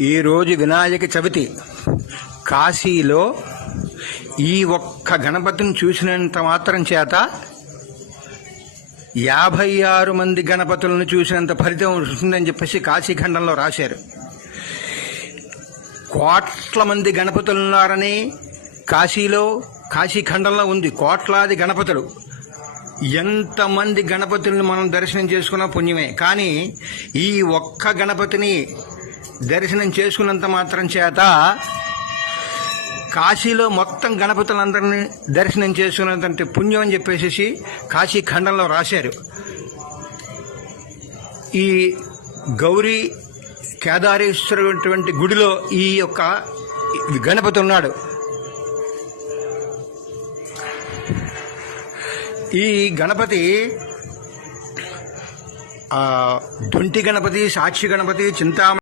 ఈరోజు వినాయక చవితి. కాశీలో ఈ ఒక్క గణపతిని చూసినంత మాత్రం చేత 56 మంది గణపతులను చూసినంత ఫలితం వస్తుందని చెప్పేసి కాశీఖండంలో రాశారు. కోట్ల మంది గణపతులున్నారని కాశీలో కాశీఖండంలో ఉంది. కోట్లాది గణపతులు. ఎంతమంది గణపతులను మనం దర్శనం చేసుకున్న పుణ్యమే. కానీ ఈ ఒక్క గణపతిని దర్శనం చేసుకున్నంత మాత్రం చేత కాశీలో మొత్తం గణపతులందరినీ దర్శనం చేసుకున్నంత పుణ్యం అని చెప్పేసి కాశీఖండంలో రాశారు. ఈ గౌరీ కేదారేశ్వరుటువంటి గుడిలో ఈ యొక్క గణపతి ఉన్నాడు. ఈ గణపతి దొంటి గణపతి, సాక్షి గణపతి, చింతామణి